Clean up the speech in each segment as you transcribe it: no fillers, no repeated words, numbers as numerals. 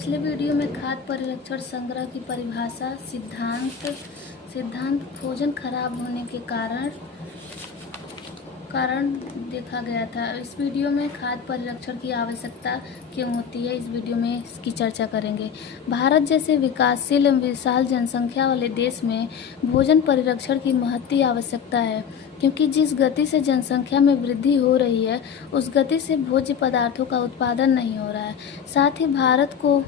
पिछले वीडियो में खाद्य परिरक्षण संग्रह की परिभाषा सिद्धांत भोजन खराब होने के कारण देखा गया था। इस वीडियो में खाद्य परिरक्षण की आवश्यकता क्यों होती है, इस वीडियो में इसकी चर्चा करेंगे। भारत जैसे विकासशील एवं विशाल जनसंख्या वाले देश में भोजन परिरक्षण की महती आवश्यकता है, क्योंकि जिस गति से जनसंख्या में वृद्धि हो रही है उस गति से भोज्य पदार्थों का उत्पादन नहीं हो रहा है। साथ ही भारत को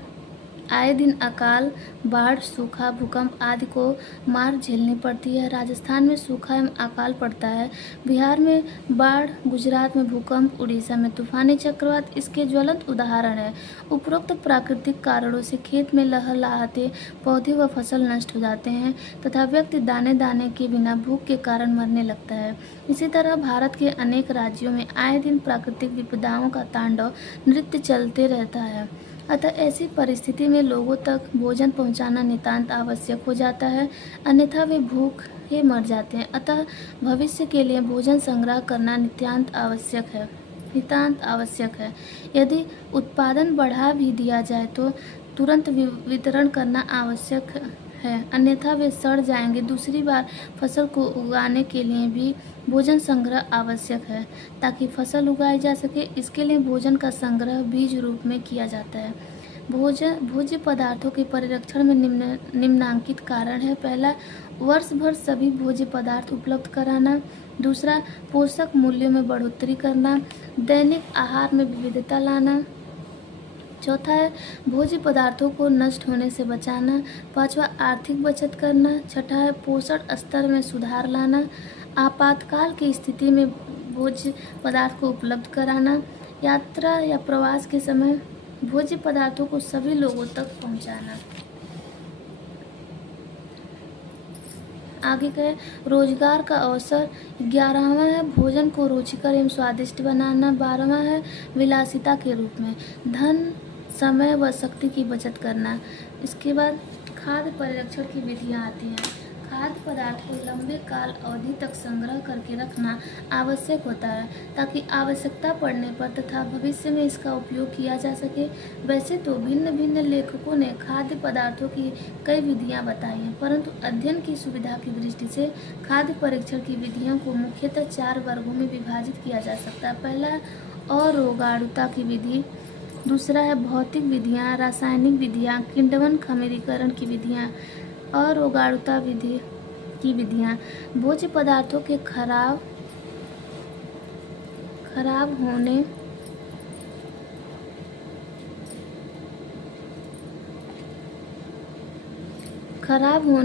आए दिन अकाल, बाढ़, सूखा, भूकंप आदि को मार झेलनी पड़ती है। राजस्थान में सूखा एवं अकाल पड़ता है, बिहार में बाढ़, गुजरात में भूकंप, उड़ीसा में तूफानी चक्रवात इसके ज्वलंत उदाहरण है। उपरोक्त प्राकृतिक कारणों से खेत में लहलहाते पौधे व फसल नष्ट हो जाते हैं तथा व्यक्ति दाने दाने के बिना भूख के कारण मरने लगता है। इसी तरह भारत के अनेक राज्यों में आए दिन प्राकृतिक विपदाओं का तांडव नृत्य चलते रहता है। अतः ऐसी परिस्थिति में लोगों तक भोजन पहुंचाना नितांत आवश्यक हो जाता है, अन्यथा वे भूखे मर जाते हैं। अतः भविष्य के लिए भोजन संग्रह करना नितांत आवश्यक है। यदि उत्पादन बढ़ा भी दिया जाए तो तुरंत वितरण करना आवश्यक है, अन्यथा वे सड़ जाएंगे। दूसरी बार फसल को उगाने के लिए भी भोजन संग्रह आवश्यक है ताकि फसल उगाई जा सके। इसके लिए भोजन का संग्रह बीज रूप में किया जाता है। भोज्य पदार्थों के परिरक्षण में निम्नांकित कारण है। पहला, वर्ष भर सभी भोज्य पदार्थ उपलब्ध कराना। दूसरा, पोषक मूल्यों में बढ़ोतरी करना। दैनिक आहार में विविधता लाना। चौथा है भोज्य पदार्थों को नष्ट होने से बचाना। पांचवा, आर्थिक बचत करना। छठा है पोषण स्तर में सुधार लाना। आपातकाल की स्थिति में भोज्य पदार्थ को उपलब्ध कराना। यात्रा या प्रवास के समय भोज्य पदार्थों को सभी लोगों तक पहुंचाना। आगे का है रोजगार का अवसर। 11वां है भोजन को रुचिकर एवं स्वादिष्ट बनाना। 12वां है विलासिता के रूप में धन, समय व शक्ति की बचत करना। इसके बाद खाद्य परिरक्षण की विधियां आती हैं। खाद्य पदार्थ को लंबे काल अवधि तक संग्रह करके रखना आवश्यक होता है ताकि आवश्यकता पड़ने पर तथा भविष्य में इसका उपयोग किया जा सके। वैसे तो भिन्न भिन्न लेखकों ने खाद्य पदार्थों की कई विधियां बताई हैं, परंतु अध्ययन की सुविधा की दृष्टि से खाद्य परीक्षण की विधियों को मुख्यतः 4 वर्गों में विभाजित किया जा सकता है। पहला है अरोगाणुता की विधि। दूसरा है भौतिक विधियाँ, रासायनिक विधियाँ, किण्वन खमीरीकरण की विधियाँ। अरोगाणुता विधि की विधियाँ भोज्य पदार्थों के खराब होने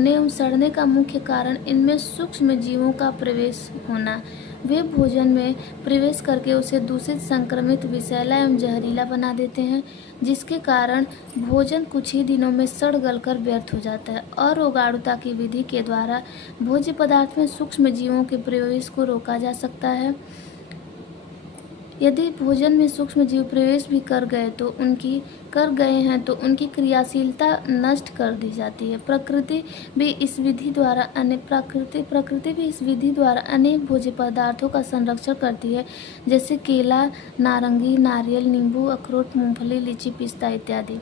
एवं सड़ने का मुख्य कारण इनमें सूक्ष्म जीवों का प्रवेश होना। वे भोजन में प्रवेश करके उसे दूषित, संक्रमित, विषैला एवं जहरीला बना देते हैं, जिसके कारण भोजन कुछ ही दिनों में सड़ गलकर व्यर्थ हो जाता है। अरोगाणुता की विधि के द्वारा भोज्य पदार्थ में सूक्ष्म जीवों के प्रवेश को रोका जा सकता है। यदि भोजन में सूक्ष्म जीव प्रवेश भी कर गए हैं तो उनकी क्रियाशीलता नष्ट कर दी जाती है। प्रकृति भी इस विधि द्वारा अनेक भोज्य पदार्थों का संरक्षण करती है, जैसे केला, नारंगी, नारियल, नींबू, अखरोट, मूंगफली, लीची, पिस्ता इत्यादि।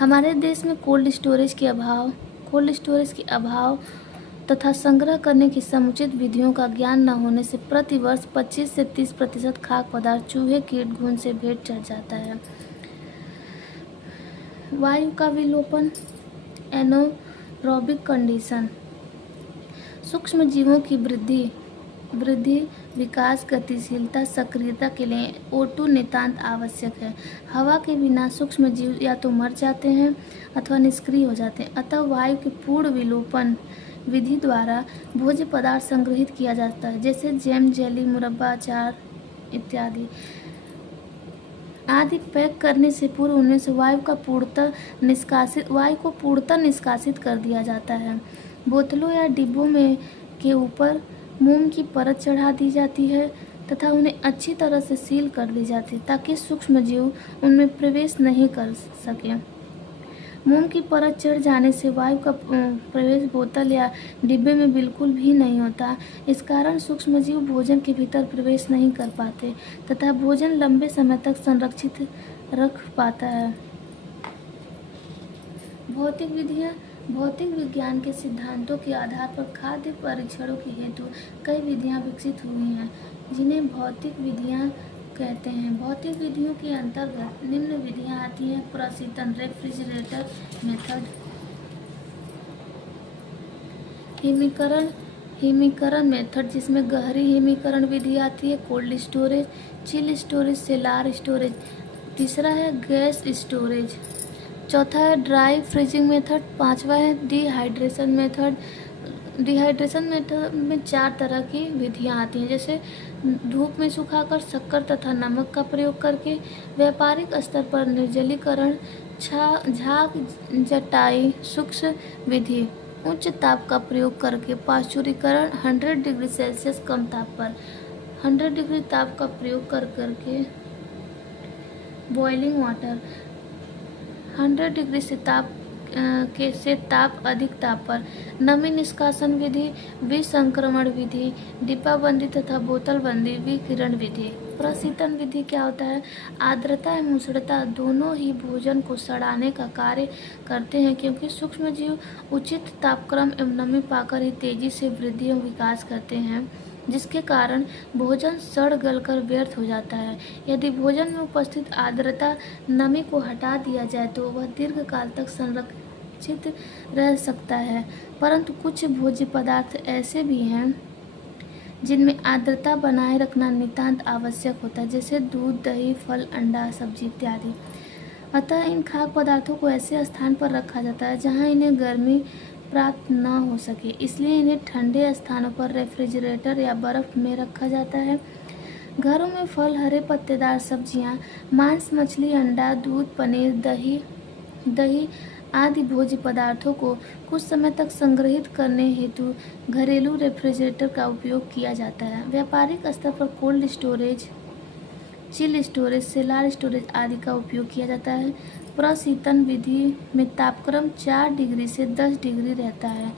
हमारे देश में कोल्ड स्टोरेज के अभाव तथा संग्रह करने की समुचित विधियों का ज्ञान न होने से प्रतिवर्ष 25 से 30% खाद्य पदार्थ चूहे, कीट, घुन से भेंट चढ़ जाता है। वायु का विलोपन, एनारोबिक कंडीशन। सूक्ष्म जीवों की वृद्धि, विकास, गतिशीलता, सक्रियता के लिए O2 नितांत आवश्यक है। हवा के बिना सूक्ष्म जीव या तो मर जाते हैं अथवा निष्क्रिय हो जाते हैं। अतः वायु के पूर्ण विलोपन विधि द्वारा भोज्य पदार्थ संग्रहित किया जाता है, जैसे जैम, जेली, मुरब्बा, अचार इत्यादि आदि। पैक करने से पूर्व उनमें से वायु को पूर्णतः निष्कासित कर दिया जाता है। बोतलों या डिब्बों में के ऊपर मोम की परत चढ़ा दी जाती है तथा उन्हें अच्छी तरह से सील कर दी जाती है ताकि सूक्ष्म जीव उनमें प्रवेश नहीं कर सके। मोम की परत चढ़ जाने से वायु का प्रवेश बोतल या डिब्बे में बिल्कुल भी नहीं होता। इस कारण सूक्ष्मजीव भोजन के भीतर प्रवेश नहीं कर पाते तथा भोजन लंबे समय तक संरक्षित रख पाता है। भौतिक विधियाँ भौतिक विज्ञान के सिद्धांतों के आधार पर खाद्य परीक्षणों के हेतु कई विधियाँ विकसित हुई हैं, जिन्हें भौतिक विधियाँ कहते हैं। भौतिक विधियों के अंतर्गत निम्न विधियाँ आती हैं: प्रशीतन रेफ्रिजरेटर मेथड, हिमीकरण मेथड जिसमें गहरी हिमीकरण विधि आती है, cold storage, chill storage, cellar storage. तीसरा है गैस स्टोरेज। चौथा है ड्राई फ्रीजिंग मेथड। पांचवा है डिहाइड्रेशन मेथड। डिहाइड्रेशन मेथड में 4 तरह की विधियां आती हैं, जैसे धूप में सुखाकर शक्कर तथा नमक का प्रयोग करके, व्यापारिक स्तर पर निर्जलीकरण, झाग जटाई सूक्ष्म विधि, उच्च ताप का प्रयोग करके पाश्चुरीकरण, 100 डिग्री सेल्सियस कम ताप पर 100 डिग्री ताप का प्रयोग करके बॉइलिंग वाटर, 100 डिग्री से ताप अधिक ताप पर नमी निष्कासन विधि, विसंक्रमण विधि, डिब्बाबंदी तथा बोतलबंदी, विकिरण विधि। प्रशीतन विधि क्या होता है? आर्द्रता एवं उष्णता दोनों ही भोजन को सड़ाने का कार्य करते हैं, क्योंकि सूक्ष्मजीव उचित तापक्रम एवं नमी पाकर ही तेजी से वृद्धि एवं विकास करते हैं, जिसके कारण भोजन सड़ गलकर व्यर्थ हो जाता है। यदि भोजन में उपस्थित आर्द्रता नमी को हटा दिया जाए तो वह दीर्घकाल तक संरक्षित रह सकता है, परंतु कुछ भोज्य पदार्थ ऐसे भी हैं जिनमें आर्द्रता बनाए रखना नितांत आवश्यक होता है, जैसे दूध, दही, फल, अंडा, सब्जी इत्यादि। अतः इन खाद्य पदार्थों को ऐसे स्थान पर रखा जाता है जहां इन्हें गर्मी प्राप्त न हो सके, इसलिए इन्हें ठंडे स्थानों पर रेफ्रिजरेटर या बर्फ में रखा जाता है। घरों में फल, हरे पत्तेदार सब्जियां, मांस, मछली, अंडा, दूध, पनीर, दही आदि भोज्य पदार्थों को कुछ समय तक संग्रहित करने हेतु घरेलू रेफ्रिजरेटर का उपयोग किया जाता है। व्यापारिक स्तर पर cold storage, chill storage, cellar storage आदि का उपयोग किया जाता है। प्रशीतन विधि में तापक्रम 4 डिग्री से 10 डिग्री रहता है।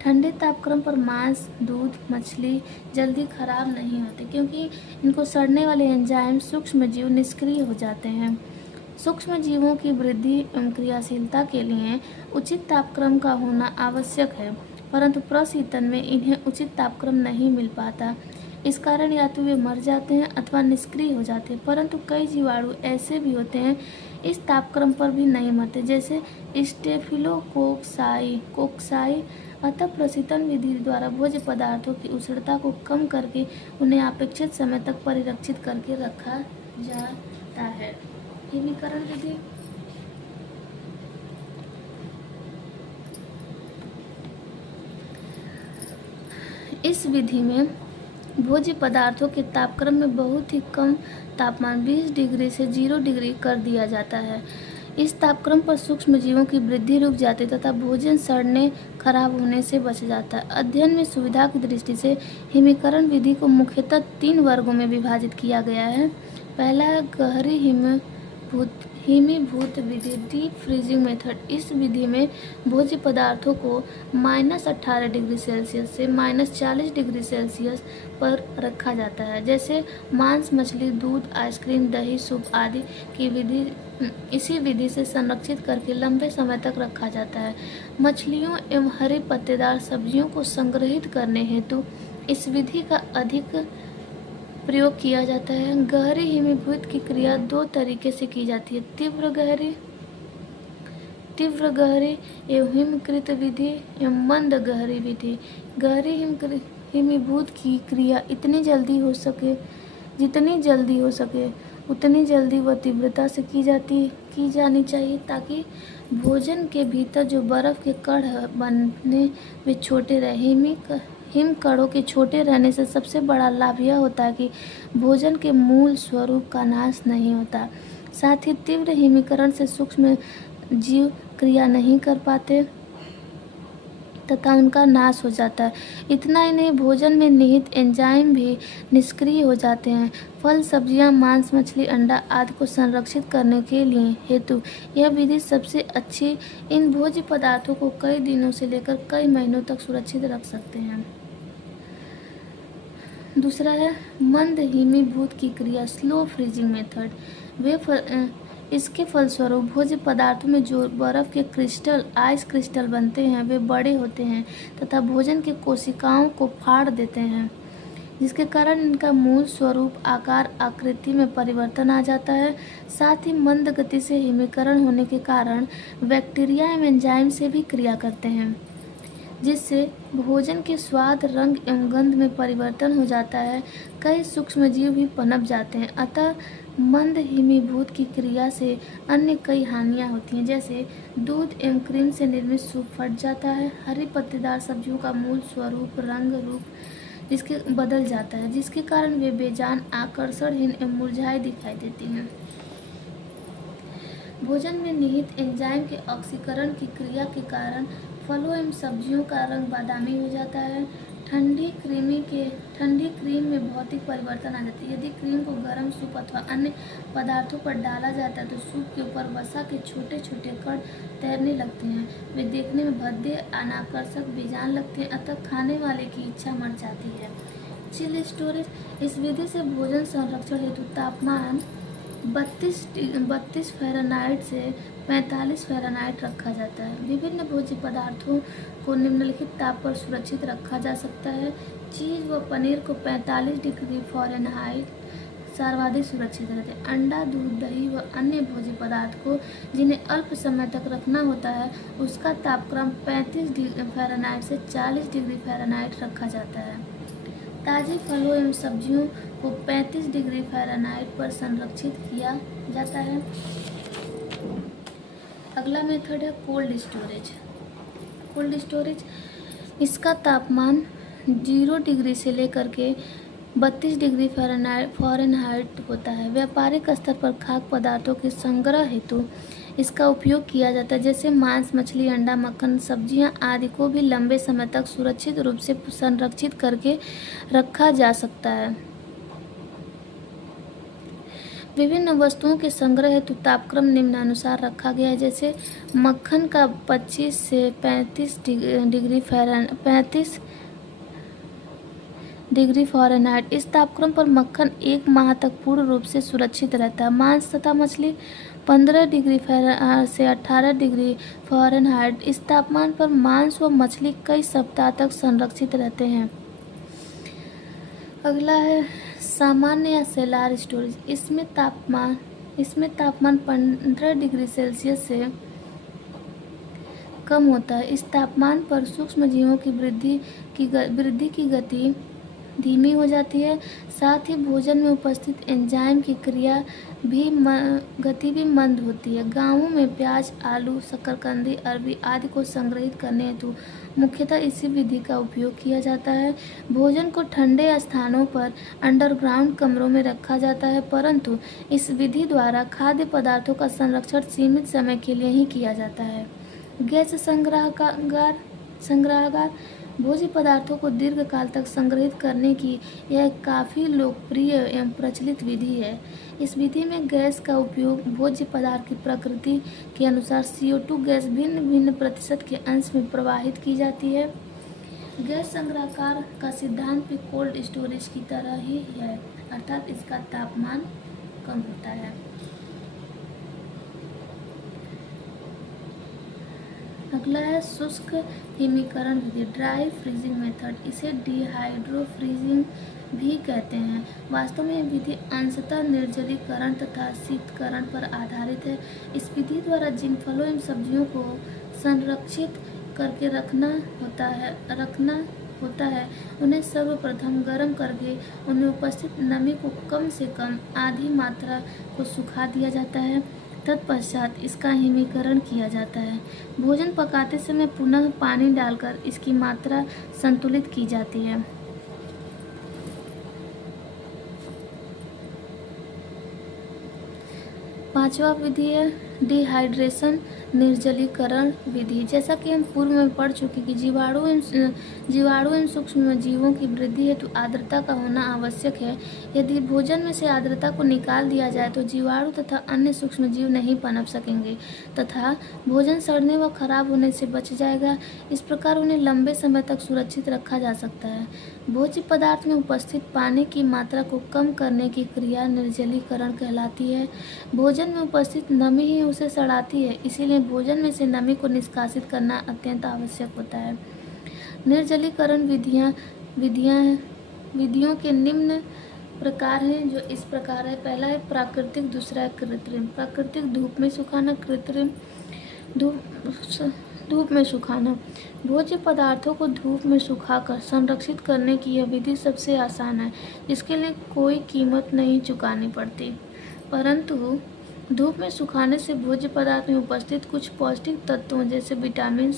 ठंडे तापक्रम पर मांस, दूध, मछली जल्दी खराब नहीं होते, क्योंकि इनको सड़ने वाले एंजाइम सूक्ष्मजीव निष्क्रिय हो जाते हैं। सूक्ष्म जीवों की वृद्धि एवं क्रियाशीलता के लिए उचित तापक्रम का होना आवश्यक है, परंतु प्रशीतन में इन्हें उचित तापक्रम नहीं मिल पाता। इस कारण या तो वे मर जाते हैं अथवा निष्क्रिय हो जाते हैं, परंतु कई जीवाणु ऐसे भी होते हैं इस तापक्रम पर भी नहीं मरते, जैसे कोक्साई। अतः प्रशीतन विधि द्वारा भोज्य पदार्थों की उष्णता को कम करके उन्हें अपेक्षित समय तक परिरक्षित करके रखा जाता है। हिमीकरण विधि इस विधि में भोज्य पदार्थों के तापक्रम में बहुत ही कम तापमान 20 डिग्री से 0 डिग्री कर दिया जाता है। इस तापक्रम पर सूक्ष्म जीवों की वृद्धि रुक जाती है तथा भोजन सड़ने खराब होने से बच जाता है। अध्ययन में सुविधा की दृष्टि से हिमीकरण विधि को मुख्यतः 3 वर्गों में विभाजित किया गया है। पहला है गहरी हिमीभूत विधि, डीप फ्रीजिंग मेथड। इस विधि में भोज्य पदार्थों को -18 डिग्री सेल्सियस से -40 डिग्री सेल्सियस पर रखा जाता है, जैसे मांस, मछली, दूध, आइसक्रीम, दही, सूप आदि की विधि इसी विधि से संरक्षित करके लंबे समय तक रखा जाता है। मछलियों एवं हरे पत्तेदार सब्जियों को संग्रहित करने हेतु इस विधि का अधिक प्रयोग किया जाता है। गहरी हिमीभूत की क्रिया 2 तरीके से की जाती है: तीव्र गहरी एवं हिमकृत विधि एवं मंद गहरी विधि। गहरी हिमीभूत की क्रिया जितनी जल्दी हो सके उतनी जल्दी व तीव्रता से की जानी चाहिए, ताकि भोजन के भीतर जो बर्फ के कण बने वे छोटे रहे। हिम कणों के छोटे रहने से सबसे बड़ा लाभ यह होता है कि भोजन के मूल स्वरूप का नाश नहीं होता। साथ ही तीव्र हिमीकरण से सूक्ष्म जीव क्रिया नहीं कर पाते तथा उनका नाश हो जाता है। इतना ही नहीं, भोजन में निहित एंजाइम भी निष्क्रिय हो जाते हैं। फल, सब्जियां, मांस, मछली, अंडा आदि को संरक्षित करने के लिए हेतु यह विधि सबसे अच्छी इन भोज्य पदार्थों को कई दिनों से लेकर कई महीनों तक सुरक्षित रख सकते हैं। दूसरा है मंद हिमीभूत की क्रिया, स्लो फ्रीजिंग मेथड। इसके फलस्वरूप भोज्य पदार्थों में जो बर्फ के क्रिस्टल आइस क्रिस्टल बनते हैं वे बड़े होते हैं तथा भोजन की कोशिकाओं को फाड़ देते हैं, जिसके कारण इनका मूल स्वरूप आकार आकृति में परिवर्तन आ जाता है। साथ ही मंद गति से हिमीकरण होने के कारण बैक्टीरिया एवं एंजाइम से भी क्रिया करते हैं, जिससे भोजन के स्वाद, रंग एवं गंध में परिवर्तन हो जाता है। कई सूक्ष्मजीव भी पनप जाते हैं। अतः मंद हिमीभूत की क्रिया से अन्य कई हानियां होती हैं, जैसे दूध एवं क्रीम से निर्मित सूप फट जाता है। हरी पत्तेदार सब्जियों का मूल स्वरूप, रंग, रूप जिसके बदल जाता है, जिसके कारण वे बेजान, आकर्षणहीन एवं मुरझाई दिखाई देती हैं। भोजन में निहित एंजाइम के ऑक्सीकरण की क्रिया के कारण फलों एवं सब्जियों का रंग बादामी हो जाता है। ठंडी क्रीम में भौतिक परिवर्तन आ जाती है। यदि क्रीम को गर्म सूप अथवा अन्य पदार्थों पर डाला जाता है तो सूप के ऊपर वसा के छोटे छोटे कण तैरने लगते हैं। वे देखने में भद्दे, अनाकर्षक, बेजान लगते हैं, अतः खाने वाले की इच्छा मर जाती है। Chill storage. इस विधि से भोजन संरक्षण हेतु तापमान 32 फ़ारेनहाइट से 45 फ़ारेनहाइट रखा जाता है। विभिन्न भोज्य पदार्थों को निम्नलिखित ताप पर सुरक्षित रखा जा सकता है। चीज़ व पनीर को 45 डिग्री फ़ारेनहाइट सर्वाधिक सुरक्षित रहते हैं। अंडा, दूध, दही व अन्य भोज्य पदार्थ को जिन्हें अल्प समय तक रखना होता है उसका तापक्रम 35 डिग्री फ़ारेनहाइट से 40 डिग्री फ़ारेनहाइट रखा जाता है। ताज़े फलों एवं सब्जियों को 35 डिग्री फ़ारेनहाइट पर संरक्षित किया जाता है। अगला मेथड है कोल्ड स्टोरेज। कोल्ड स्टोरेज, इसका तापमान 0 डिग्री से लेकर के 32 डिग्री फ़ारेनहाइट होता है। व्यापारिक स्तर पर खाद्य पदार्थों के संग्रह हेतु इसका उपयोग किया जाता है, जैसे मांस, मछली, अंडा, मक्खन, सब्जियां आदि को भी लंबे समय तक सुरक्षित रूप से संरक्षित करके रखा जा सकता है। विभिन्न वस्तुओं के संग्रह हेतु तापक्रम निम्नानुसार रखा गया है, जैसे मक्खन का 25 से 35 डिग्री फ़ारेनहाइट। इस तापक्रम पर मक्खन 1 माह तक पूर्ण रूप से सुरक्षित रहता है। मांस तथा मछली 15 डिग्री से 18 डिग्री फ़ारेनहाइट। इस तापमान पर मांस व मछली कई सप्ताह तक संरक्षित रहते हैं। अगला है सामान्य या सेलार स्टोरेज। इसमें तापमान 15 डिग्री सेल्सियस से कम होता है। इस तापमान पर सूक्ष्म जीवों की वृद्धि की गति धीमी हो जाती है। साथ ही भोजन में उपस्थित एंजाइम की गति भी मंद होती है। गांवों में प्याज, आलू, शकरकंदी, अरबी आदि को संग्रहित करने हेतु मुख्यतः इसी विधि का उपयोग किया जाता है। भोजन को ठंडे स्थानों पर अंडरग्राउंड कमरों में रखा जाता है, परंतु इस विधि द्वारा खाद्य पदार्थों का संरक्षण सीमित समय के लिए ही किया जाता है। गैस संग्रहागार भोज्य पदार्थों को दीर्घकाल तक संग्रहित करने की यह काफ़ी लोकप्रिय एवं प्रचलित विधि है। इस विधि में गैस का उपयोग भोज्य पदार्थ की प्रकृति के अनुसार CO2 गैस भिन्न भिन्न प्रतिशत के अंश में प्रवाहित की जाती है। गैस संग्रहागार का सिद्धांत भी कोल्ड स्टोरेज की तरह ही है, अर्थात इसका तापमान कम होता है। अगला है शुष्क हिमीकरण विधि, ड्राई फ्रीजिंग मेथड। इसे डिहाइड्रो फ्रीजिंग भी कहते हैं। वास्तव में यह विधि अंशतः निर्जलीकरण तथा शीतकरण पर आधारित है। इस विधि द्वारा जिन फलों एवं सब्जियों को संरक्षित करके रखना होता है उन्हें सर्वप्रथम गर्म करके उनमें उपस्थित नमी को कम से कम आधी मात्रा को सुखा दिया जाता है। तत्पश्चात इसका हिमीकरण किया जाता है। भोजन पकाते समय पुनः पानी डालकर इसकी मात्रा संतुलित की जाती है। पांचवा विधि है डिहाइड्रेशन निर्जलीकरण विधि। जैसा कि हम पूर्व में पढ़ चुके कि जीवाणु एवं सूक्ष्म जीवों की वृद्धि हेतु आर्द्रता का होना आवश्यक है। यदि भोजन में से आर्द्रता को निकाल दिया जाए तो जीवाणु तथा अन्य सूक्ष्म जीव नहीं पनप सकेंगे तथा भोजन सड़ने व खराब होने से बच जाएगा। इस प्रकार उन्हें लंबे समय तक सुरक्षित रखा जा सकता है। भोज्य पदार्थ में उपस्थित पानी की मात्रा को कम करने की क्रिया निर्जलीकरण कहलाती है। भोजन में उपस्थित नमी ही उसे सड़ाती है, इसीलिए भोजन में से नमी को निष्कासित करना अत्यंत आवश्यक होता है। निर्जलीकरण विधियों के निम्न प्रकार हैं जो इस प्रकार है। पहला है प्राकृतिक, दूसरा है कृत्रिम। प्राकृतिक धूप में सुखाना, कृत्रिम धूप में सुखाना। भोज्य पदार्थों को धूप में सुखाकर संरक्षित करने की यह विधि सबसे आसान है, इसके लिए कोई कीमत नहीं चुकानी पड़ती। परंतु धूप में सुखाने से भोज्य पदार्थ में उपस्थित कुछ पौष्टिक तत्वों जैसे विटामिन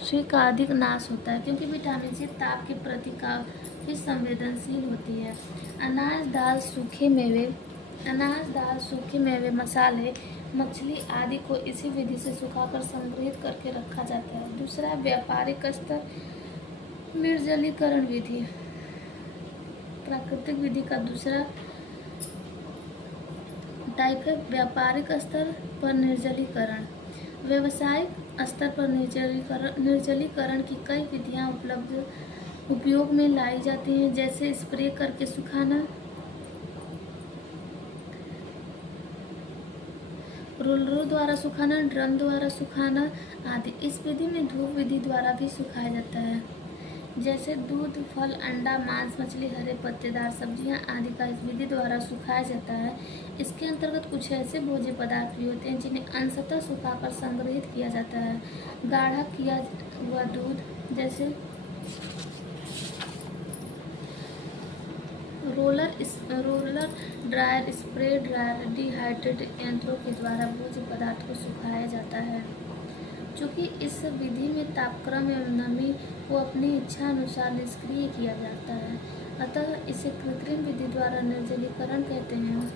सी का अधिक नाश होता है, क्योंकि विटामिन सी ताप के प्रति काफी संवेदनशील होती है। अनाज, दाल, सूखे मेवे, मसाले, मछली आदि को इसी विधि से सुखाकर संग्रहित करके रखा जाता है। दूसरा, व्यापारिक स्तर निर्जलीकरण विधि। प्राकृतिक विधि का दूसरा टाइप है व्यापारिक स्तर पर निर्जलीकरण। व्यावसायिक स्तर पर निर्जलीकरण की कई विधियां उपयोग में लाई जाती हैं, जैसे स्प्रे करके सुखाना, रोलरों द्वारा सुखाना, ड्रम द्वारा सुखाना आदि। इस विधि में धूप विधि द्वारा भी सुखाया जाता है, जैसे दूध, फल, अंडा, मांस, मछली, हरे पत्तेदार सब्जियां आदि का इस विधि द्वारा सुखाया जाता है। इसके अंतर्गत कुछ ऐसे भोज्य पदार्थ भी होते हैं जिन्हें अंशतः सुखाकर संग्रहित किया जाता है। गाढ़ा किया हुआ दूध, जैसे roller dryer, spray dryer, dehydrate यंत्रों के द्वारा भोज्य पदार्थ को सुखाया जाता है। चूँकि इस विधि में तापक्रम एवं नमी को अपनी इच्छा अनुसार निष्क्रिय किया जाता है, अतः इसे कृत्रिम विधि द्वारा निर्जलीकरण कहते हैं।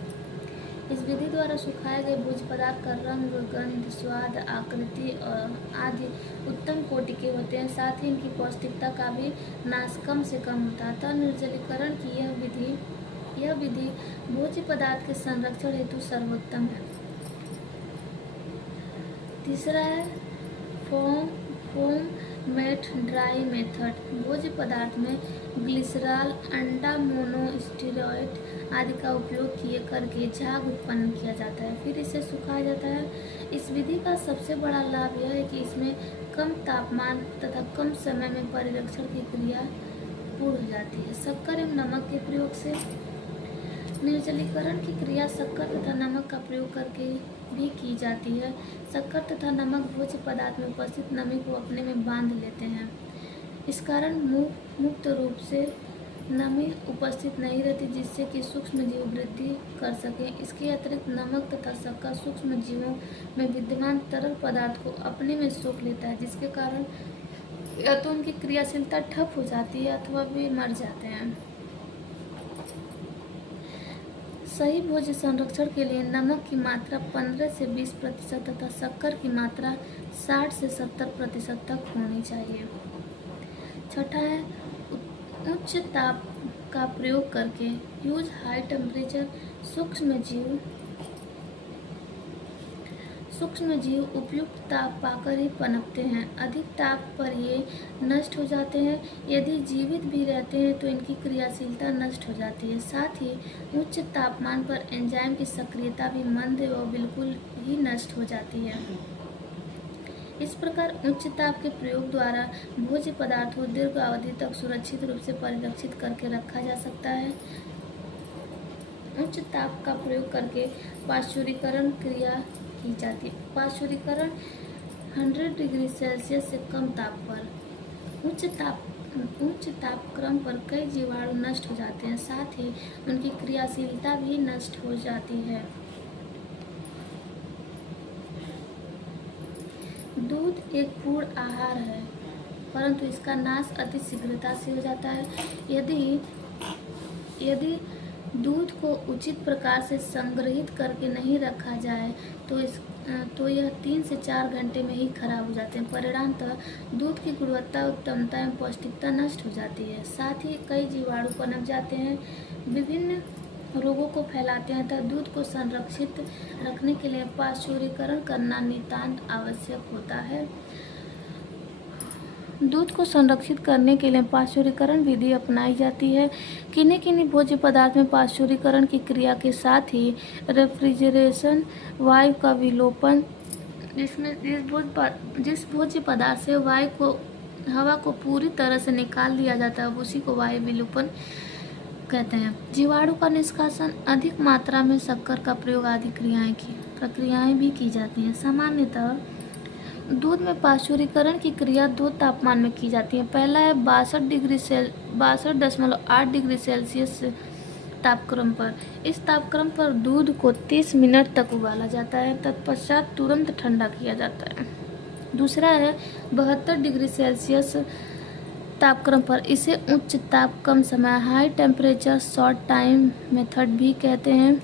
इस विधि द्वारा सुखाए गए भोज्य पदार्थ का रंग, गंध, स्वाद, आकृति आदि उत्तम कोटि के होते हैं, साथ ही इनकी पौष्टिकता का भी नाश कम से कम होता है। अतः निर्जलीकरण की यह विधि भोज्य पदार्थ के संरक्षण हेतु सर्वोत्तम है। तीसरा है फोम मेट ड्राई मेथड। भोज्य पदार्थ में ग्लिसरॉल, अंडा, मोनोस्टेरॉइड आदि का उपयोग करके झाग उत्पन्न किया जाता है, फिर इसे सुखाया जाता है। इस विधि का सबसे बड़ा लाभ यह है कि इसमें कम तापमान तथा कम समय में परिरक्षण की क्रिया पूर्ण हो जाती है। शक्कर एवं नमक के प्रयोग से निर्जलीकरण की क्रिया शक्कर तथा नमक का प्रयोग करके भी की जाती है। शक्कर तथा नमक भोज्य पदार्थ में उपस्थित नमी को अपने में बांध लेते हैं, इस कारण मुक्त रूप से नमी उपस्थित नहीं रहती, जिससे कि सूक्ष्म जीव वृद्धि कर सकें। इसके अतिरिक्त नमक तथा शक्कर सूक्ष्म जीवों में विद्यमान तरल पदार्थ को अपने में सोख लेता है, जिसके कारण या तो उनकी क्रियाशीलता ठप हो जाती है अथवा वे मर जाते हैं। सही भोज्य संरक्षण के लिए नमक की मात्रा 15 से 20% तथा शक्कर की मात्रा 60 से 70% तक होनी चाहिए। छठा है उच्च ताप का प्रयोग करके यूज हाई टेम्परेचर। सूक्ष्म जीव उपयुक्त ताप पाकर ही पनपते हैं, अधिक ताप पर ये नष्ट हो जाते हैं। यदि जीवित भी रहते हैं तो इनकी क्रियाशीलता नष्ट हो जाती है। साथ ही उच्च तापमान पर एंजाइम की सक्रियता भी मंद व बिल्कुल ही नष्ट हो जाती है। इस प्रकार उच्च ताप के प्रयोग द्वारा भोज्य पदार्थों को दीर्घ अवधि तक सुरक्षित रूप से परिरक्षित करके रखा जा सकता है। उच्च ताप का प्रयोग करके पाश्चुरीकरण क्रिया की जाती है। पाश्चुरीकरण 100 डिग्री सेल्सियस से कम ताप पर उच्च तापक्रम पर कई जीवाणु नष्ट हो जाते हैं, साथ ही उनकी क्रियाशीलता भी नष्ट हो जाती है। दूध एक पूर्ण आहार है, परंतु इसका नाश अति शीघ्रता से हो जाता है। यदि दूध को उचित प्रकार से संग्रहित करके नहीं रखा जाए तो यह 3 से 4 घंटे में ही खराब हो जाते हैं। परिणामतः दूध की गुणवत्ता, उत्तमता एवं पौष्टिकता नष्ट हो जाती है। साथ ही कई जीवाणु पनप जाते हैं, विभिन्न रोगों को फैलाते हैं। अतः दूध को संरक्षित रखने के लिए पाश्चुरीकरण करना नितांत आवश्यक होता है। दूध को संरक्षित करने के लिए पाश्चुरीकरण विधि अपनाई जाती है। किन्हीं भोज्य पदार्थ में पाश्चुरीकरण की क्रिया के साथ ही रेफ्रिजरेशन वायु का विलोपन, जिस भोज्य पदार्थ से हवा को पूरी तरह से निकाल दिया जाता है उसी को वायु विलोपन कहते हैं। जीवाणु का निष्कासन, अधिक मात्रा में शक्कर का प्रयोग आदि प्रक्रियाएं भी की जाती हैं। सामान्यतः दूध में पाश्चुरीकरण की क्रिया 2 तापमान में की जाती है। पहला है 62.8 डिग्री सेल्सियस तापक्रम पर। इस तापक्रम पर दूध को 30 मिनट तक उबाला जाता है, तत्पश्चात तुरंत ठंडा किया जाता है। दूसरा है 72 डिग्री सेल्सियस तापक्रम पर। इसे उच्च ताप कम समय, high temperature short time method भी कहते हैं।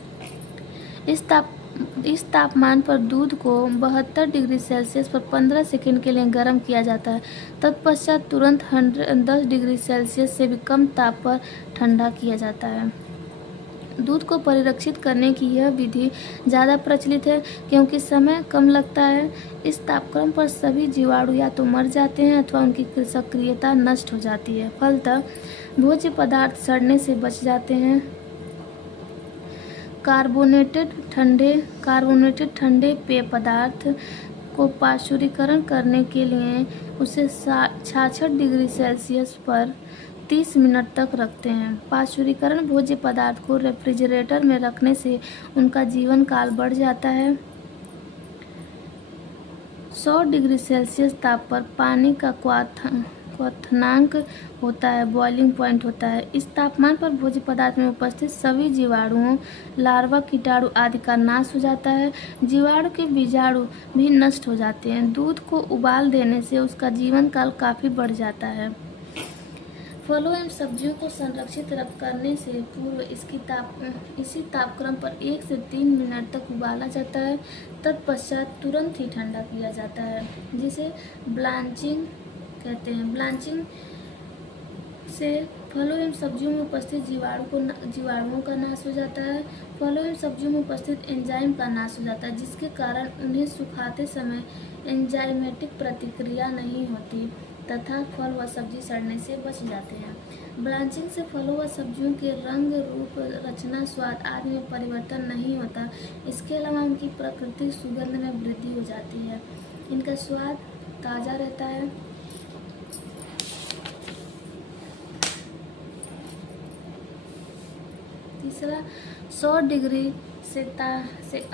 इस तापमान पर दूध को 72 डिग्री सेल्सियस पर 15 सेकंड के लिए गर्म किया जाता है, तत्पश्चात तुरंत 110 डिग्री सेल्सियस से भी कम ताप पर ठंडा किया जाता है। दूध को परिरक्षित करने की यह विधि ज़्यादा प्रचलित है क्योंकि समय कम लगता है। इस तापक्रम पर सभी जीवाणु या तो मर जाते हैं अथवा उनकी सक्रियता नष्ट हो जाती है। फलतः भोज्य पदार्थ सड़ने से बच जाते हैं। कार्बोनेटेड ठंडे पेय पदार्थ को पाश्चुरीकरण करने के लिए उसे 66 डिग्री सेल्सियस पर 30 मिनट तक रखते हैं। पाश्चुरीकरण भोज्य पदार्थ को रेफ्रिजरेटर में रखने से उनका जीवन काल बढ़ जाता है। 100 डिग्री सेल्सियस ताप पर पानी का क्वथनांक होता है, बॉइलिंग पॉइंट होता है। इस तापमान पर भोज्य पदार्थ में उपस्थित सभी जीवाणुओं, लार्वा, कीटाणु आदि का नाश हो जाता है। जीवाणु के बीजाणु भी नष्ट हो जाते हैं। दूध को उबाल देने से उसका जीवन काल काफ़ी बढ़ जाता है। फलों एवं सब्जियों को संरक्षित करने से पूर्व इसी तापक्रम पर 1 से 3 मिनट तक उबाला जाता है, तत्पश्चात तुरंत ही ठंडा किया जाता है, जिसे ब्लांचिंग कहते हैं। ब्लांचिंग से फलों एवं सब्जियों में उपस्थित जीवाणुओं का नाश हो जाता है। फलों एवं सब्जियों में उपस्थित एंजाइम का नाश हो जाता है, जिसके कारण उन्हें सुखाते समय एंजाइमेटिक प्रतिक्रिया नहीं होती तथा फल व सब्जी सड़ने से बच जाते हैं। ब्लांचिंग से फलों व सब्जियों के रंग, रूप, रचना, स्वाद आदि में परिवर्तन नहीं होता। इसके अलावा उनकी प्राकृतिक सुगंध में वृद्धि हो जाती है। इनका स्वाद ताज़ा रहता है। तीसरा, 100 डिग्री से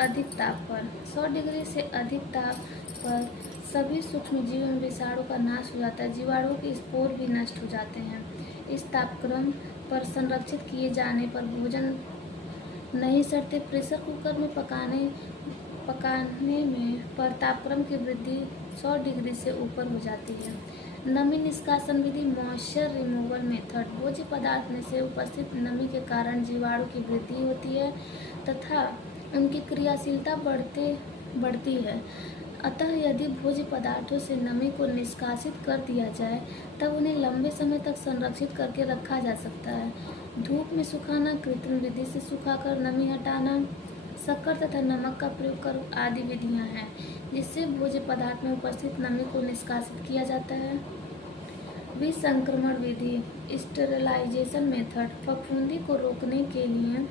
अधिक ताप पर। 100 डिग्री से अधिक ताप पर सभी सूक्ष्म जीव एवं विषाणु का नाश हो जाता है। जीवाणुओं के स्पोर भी नष्ट हो जाते हैं। इस तापक्रम पर संरक्षित किए जाने पर भोजन नहीं सड़ते। प्रेशर कुकर में पकाने में पर तापक्रम की वृद्धि 100 डिग्री से ऊपर हो जाती है। नमी निष्कासन विधि, मॉइस्चर रिमूवल मेथड। भोज्य पदार्थ में से उपस्थित नमी के कारण जीवाणु की वृद्धि होती है तथा उनकी क्रियाशीलता बढ़ती है। अतः यदि भोज्य पदार्थों से नमी को निष्कासित कर दिया जाए तब उन्हें लंबे समय तक संरक्षित करके रखा जा सकता है। धूप में सुखाना, कृत्रिम विधि से सुखाकर नमी हटाना, शक्कर तथा नमक का प्रयोग कर आदि विधियां हैं जिससे भोज्य पदार्थ में उपस्थित नमी को निष्कासित किया जाता है। विसंक्रमण विधि, स्टेरिलाइजेशन मेथड। फफूंदी को रोकने के लिए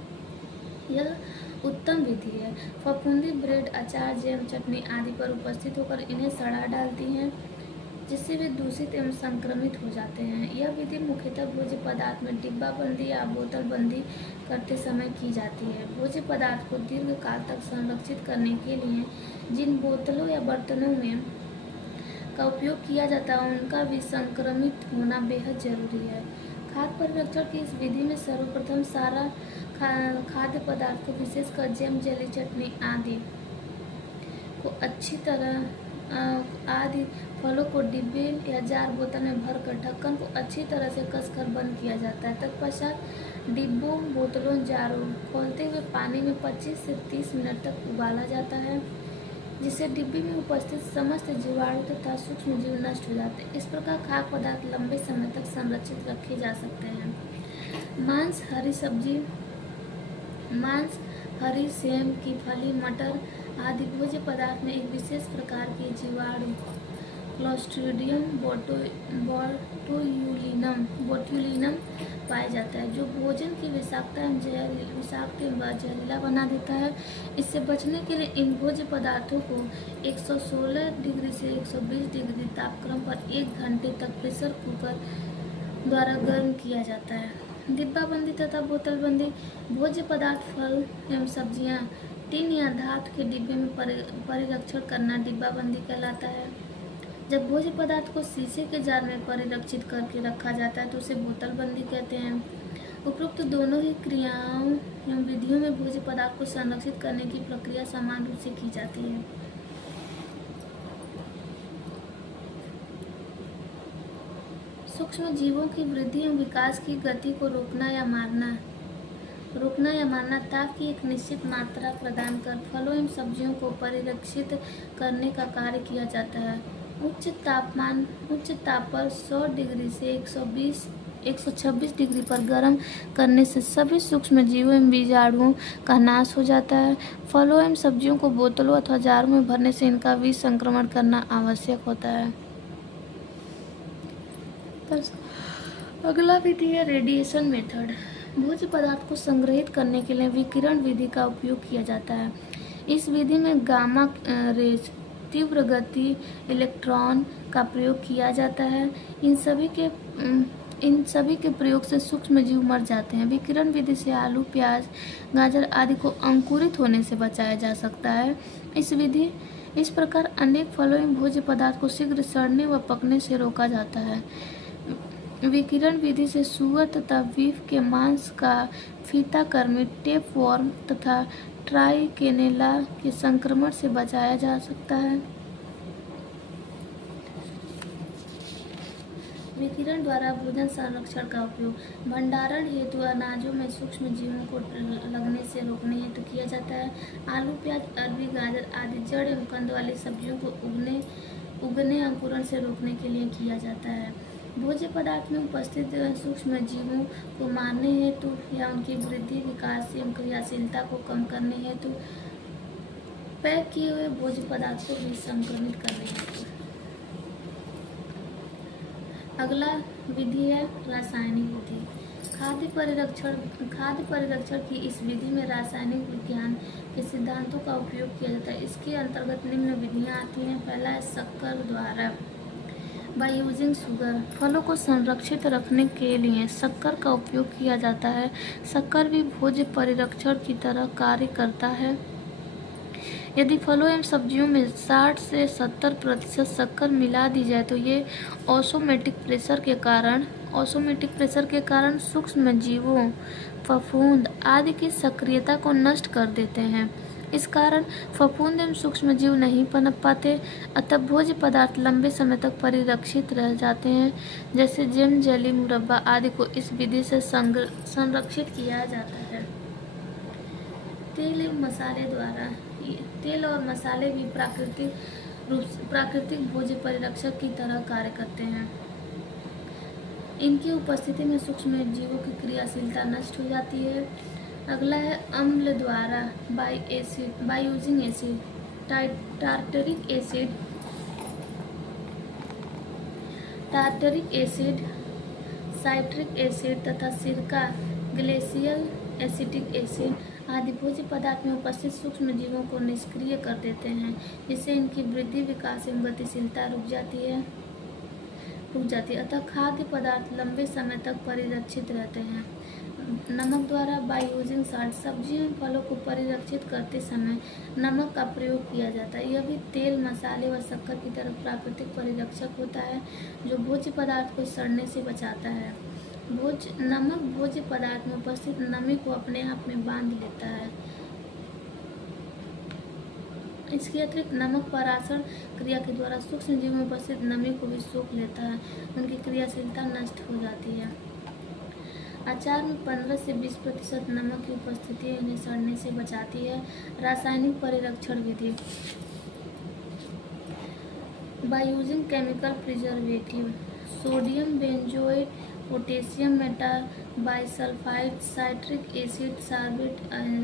यह उत्तम विधि है। फफूंदी ब्रेड, अचार, जैम, चटनी आदि पर उपस्थित होकर इन्हें सड़ा डालती हैं जिससे वे दूषित एवं संक्रमित हो जाते हैं। यह विधि मुख्यतः भोज्य पदार्थ में डिब्बाबंदी या बोतलबंदी करते समय की जाती है। भोज्य पदार्थ को दीर्घ काल तक संरक्षित करने के लिए जिन बोतलों या बर्तनों में का उपयोग किया जाता है उनका विसंक्रमित होना बेहद जरूरी है। खाद्य परिरक्षण की इस विधि में सर्वप्रथम सारा खाद्य पदार्थ को, विशेषकर जैम, जेली, चटनी आदि को अच्छी तरह आदि फलों को डिब्बे या जार बोतल में भरकर ढक्कन को अच्छी तरह से कसकर बंद किया जाता है। तत्पश्चात डिब्बों, बोतलों, जारों खोलते हुए पानी में 25 से 30 मिनट तक उबाला जाता है, जिससे डिब्बे में उपस्थित समस्त जीवाणु तथा सूक्ष्म जीव नष्ट हो जाते हैं। इस प्रकार खाद्य पदार्थ लंबे समय तक संरक्षित रखे जा सकते हैं। मांस, हरी सेम की फली, मटर आदि भोज्य पदार्थ में एक विशेष प्रकार के जीवाणु क्लोस्ट्रीडियम बोट्यूलिनम पाया जाता है, जो भोजन की विषाक्त एवं जहरीला बना देता है। इससे बचने के लिए इन भोज्य पदार्थों को 116 डिग्री से 120 डिग्री तापक्रम पर 1 घंटे तक प्रेशर कुकर द्वारा गर्म किया जाता है। डिब्बाबंदी तथा बोतलबंदी। भोज्य पदार्थ, फल एवं सब्जियां टीन या धातु के डिब्बे में परिरक्षण करना डिब्बाबंदी कहलाता है। जब भोज्य पदार्थ को शीशे के जार में परिरक्षित करके रखा जाता है तो उसे बोतलबंदी कहते हैं। उपरोक्त दोनों ही क्रियाओं एवं विधियों में भोज्य पदार्थ को संरक्षित करने की प्रक्रिया समान रूप से की जाती है। सूक्ष्म जीवों की वृद्धि एवं विकास की गति को रोकना या मारना ताप की एक निश्चित मात्रा प्रदान कर फलों एवं सब्जियों को परिरक्षित करने का कार्य किया जाता है। उच्च ताप पर 100 डिग्री से 126 डिग्री पर गर्म करने से सभी सूक्ष्म जीवों एवं बीजाणुओं का नाश हो जाता है। फलों एवं सब्जियों को बोतलों अथवा जारों में भरने से इनका विसंक्रमण करना आवश्यक होता है। अगला विधि है रेडिएशन मेथड। भोज्य पदार्थ को संग्रहित करने के लिए विकिरण विधि का उपयोग किया जाता है। इस विधि में गामा रेज, तीव्र गति इलेक्ट्रॉन का प्रयोग किया जाता है। इन सभी के प्रयोग से सूक्ष्म जीव मर जाते हैं। विकिरण विधि से आलू, प्याज, गाजर आदि को अंकुरित होने से बचाया जा सकता है। इस प्रकार अनेक फलों एवं भोज्य पदार्थ को शीघ्र सड़ने व पकने से रोका जाता है। विकिरण विधि से सुअर तथा बीफ के मांस का फीताकृमि, टेपवॉर्म तथा ट्राइकेनेला के संक्रमण से बचाया जा सकता है। विकिरण द्वारा भोजन संरक्षण का उपयोग भंडारण हेतु अनाजों में सूक्ष्म जीवों को लगने से रोकने हेतु किया जाता है। आलू, प्याज, अरबी, गाजर आदि जड़ एवं कंद वाली सब्जियों को उगने अंकुरण से रोकने के लिए किया जाता है। भोज्य पदार्थ में उपस्थित सूक्ष्म जीवों को मारने हेतु या उनकी वृद्धि, विकास एवं क्रियाशीलता को कम करने हेतु पैक किए हुए भोज्य पदार्थ को भी संक्रमित करने हेतु। अगला विधि है रासायनिक विधि। खाद्य परिरक्षण की इस विधि में रासायनिक विज्ञान के सिद्धांतों का उपयोग किया जाता है। इसके अंतर्गत निम्न विधियां आती हैं। पहला है शक्कर द्वारा, बाय यूजिंग शुगर। फलों को संरक्षित रखने के लिए शक्कर का उपयोग किया जाता है। शक्कर भी भोज्य परिरक्षण की तरह कार्य करता है। यदि फलों एवं सब्जियों में 60 से 70% शक्कर मिला दी जाए तो ये ऑसोमेटिक प्रेशर के कारण सूक्ष्म जीवों, फफूंद आदि की सक्रियता को नष्ट कर देते हैं। इस कारण फफूंद एवं सूक्ष्म जीव नहीं पनप पाते, अतः भोज्य पदार्थ लंबे समय तक परिरक्षित रह जाते हैं। जैसे जैम, जेली, मुरब्बा आदि को इस विधि से संरक्षित किया जाता है। तेल एवं मसाले द्वारा। तेल और मसाले भी प्राकृतिक भोज्य परिरक्षक की तरह कार्य करते हैं। इनकी उपस्थिति में सूक्ष्म जीवों की क्रियाशीलता नष्ट हो जाती है। अगला है अम्ल द्वारा, by using acid. Tartaric acid, citric acid तथा सिरका, ग्लेशियल एसिटिक एसिड आदि भोज्य पदार्थ में उपस्थित सूक्ष्म जीवों को निष्क्रिय कर देते हैं, जिससे इनकी वृद्धि, विकास एवं गतिशीलता रुक जाती है। अतः खाद्य पदार्थ लंबे समय तक परिरक्षित रहते हैं। नमक द्वारा, बाय यूजिंग साल्ट। सब्जियों एवं फलों को परिरक्षित करते समय नमक का प्रयोग किया जाता है। यह भी तेल, मसाले व शक्कर की तरह प्राकृतिक परिरक्षक होता है, जो भोज्य पदार्थ को सड़ने से बचाता है। नमक भोज्य पदार्थ में उपस्थित नमी को अपने आप में बांध लेता है। इसके अतिरिक्त नमक परासरण क्रिया के द्वारा सूक्ष्म जीव में उपस्थित नमी को भी सोख लेता है, उनकी क्रियाशीलता नष्ट हो जाती है। अचार में 15 से 20% नमक की उपस्थिति इन्हें सड़ने से बचाती है। रासायनिक परिरक्षण विधि by using chemical preservative, sodium benzoate, potassium meta bisulphide, citric acid, sorbate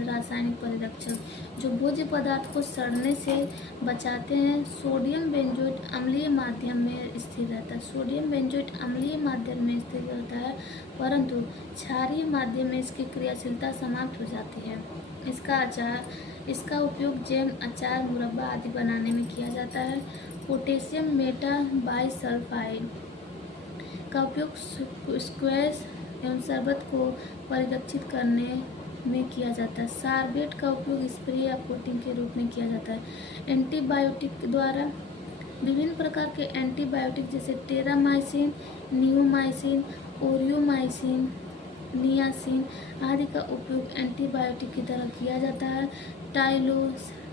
रासायनिक परिरक्षक जो भोज्य पदार्थ को सड़ने से बचाते हैं। सोडियम बेंजोएट अम्लीय माध्यम में स्थिर रहता है। सोडियम बेंजोएट अम्लीय माध्यम में स्थिर रहता है, परंतु क्षारीय माध्यम में इसकी क्रियाशीलता समाप्त हो जाती है। इसका उपयोग जैम, अचार, मुरब्बा आदि बनाने में किया जाता है। पोटेशियम मेटा बाइसल्फाइड का उपयोग स्क्वैश एवं शरबत को परिरक्षित करने में किया जाता है। सार्बेट का उपयोग स्प्रे या कोटिंग के रूप में किया जाता है। एंटीबायोटिक द्वारा विभिन्न प्रकार के एंटीबायोटिक जैसे टेरामाइसिन, नियोमाइसिन, ओरियोमाइसिन, नियासिन आदि का उपयोग एंटीबायोटिक की तरह किया जाता है।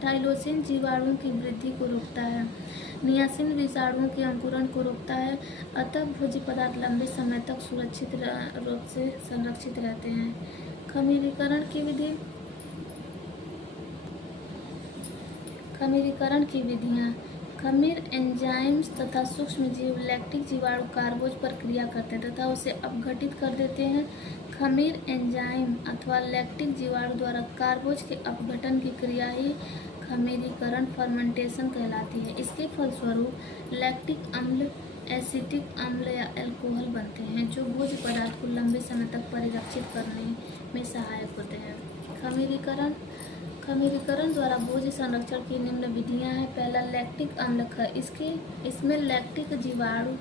टाइलोसिन जीवाणुओं की वृद्धि को रोकता है। नियासिन विषाणुओं के अंकुरण को रोकता है। अतः भोज्य पदार्थ लंबे समय तक सुरक्षित रूप से संरक्षित रहते हैं। खमीरीकरण की विधि खमीरीकरण की विधियाँ खमीर एंजाइम्स तथा सूक्ष्म जीव लैक्टिक जीवाणु कार्बोज पर क्रिया करते हैं तथा उसे अपघटित कर देते हैं। खमीर एंजाइम अथवा लैक्टिक जीवाणु द्वारा कार्बोज के अपघटन की क्रिया ही खमीरीकरण फर्मेंटेशन कहलाती है। इसके फलस्वरूप लैक्टिक अम्ल, एसिटिक अम्ल या अल्कोहल बनते हैं जो भोज्य पदार्थ को लंबे समय तक परिरक्षित करने में सहायक होते हैं। खमीरीकरण द्वारा भोज्य संरक्षण की निम्न विधियां हैं। पहला, लैक्टिक अम्ल इसमें लैक्टिक जीवाणु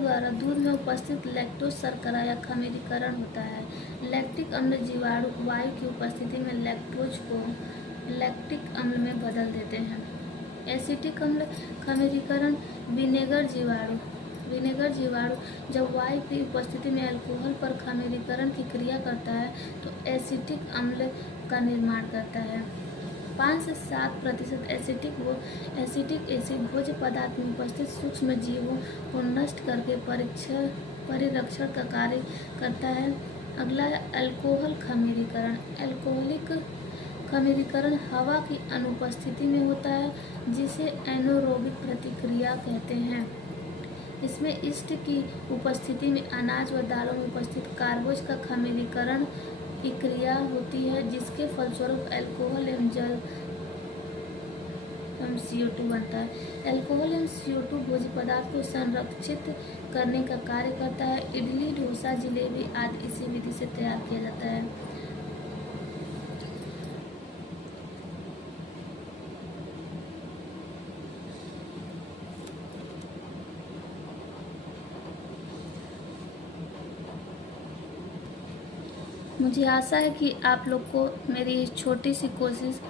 द्वारा दूध में उपस्थित लैक्टोज शर्करा या खमीरीकरण होता है। लैक्टिक अम्ल जीवाणु वायु की उपस्थिति में लैक्टोज को लैक्टिक अम्ल में बदल देते हैं। एसिटिक अम्ल खमीरीकरण विनेगर जीवाणु जब वायु की उपस्थिति में अल्कोहल पर खमीरीकरण की क्रिया करता है तो एसिटिक अम्ल का निर्माण करता है। 5 से 7% एसिटिक एसिड भोज्य पदार्थ में उपस्थित सूक्ष्म जीवों को नष्ट करके परिरक्षण का कार्य करता है। अगला है अल्कोहल खमीरीकरण। अल्कोहलिक खमीरीकरण हवा की अनुपस्थिति में होता है जिसे एनारोबिक प्रतिक्रिया कहते हैं। इसमें ईस्ट की उपस्थिति में अनाज व दालों में उपस्थित कार्बोज का खमीरीकरण की क्रिया होती है जिसके फलस्वरूप अल्कोहल एवं जल एवं CO2 बनता है। अल्कोहल एवं CO2 भोज्य पदार्थ को संरक्षित करने का कार्य करता है। इडली, डोसा, जलेबी आदि इसी विधि से तैयार किया जाता है। मुझे आशा है कि आप लोग को मेरी इस छोटी सी कोशिश